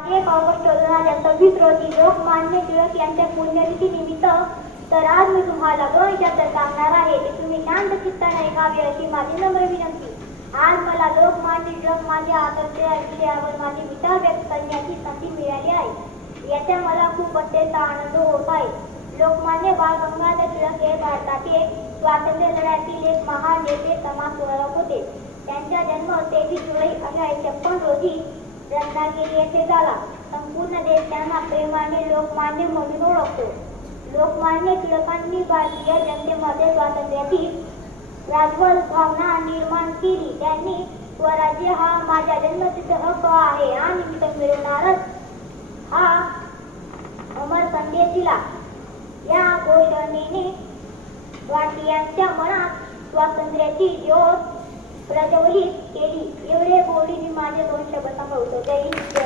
1 August 2026 रोजी लोकमान्य टिळक यांच्या पुण्यतिथी निमित्त तर आज मी तुम्हाला 2 शब्द सांगणार आहे ते तुम्ही शांत चित्ताने ऐकावे अशी माझी नम्र विनंती। आज मला लोकमान्य टिळक माझ्या आदर्श विषयावर माझे विचार व्यक्त करण्याची संधी मिळाली आहे। याचा मला खूप अत्यंत आनंद होत आहे। लोकमान्य बाळ गंगाधर टिळक हे भारताचे स्वातंत्र्य लढ्यातील एक महान नेते समाजसुधारक होते। त्यांचा जन्म 23 जुलै 1856 रोजी रत्नागिरी येथे झाला। संपूर्ण देश त्यांना प्रेमाने लोकमान्य म्हणून ओळखतो। लोकमान्य टिळकांनी भारतीय जनतेमध्ये स्वातंत्र्याची राजवट भावना निर्माण केली। त्यांनी स्वराज्य हा माझा जन्मसिद्ध हक्क आहे आणि मी तो मिळवणारच हा अमर संदेश दिला। या घोषणेने भारतीयांच्या मनात स्वातंत्र्याची ज्योत प्रज्वलित केली। एवढे बोलून मी माझे 2 शब्द संपवतो। जय हिंद।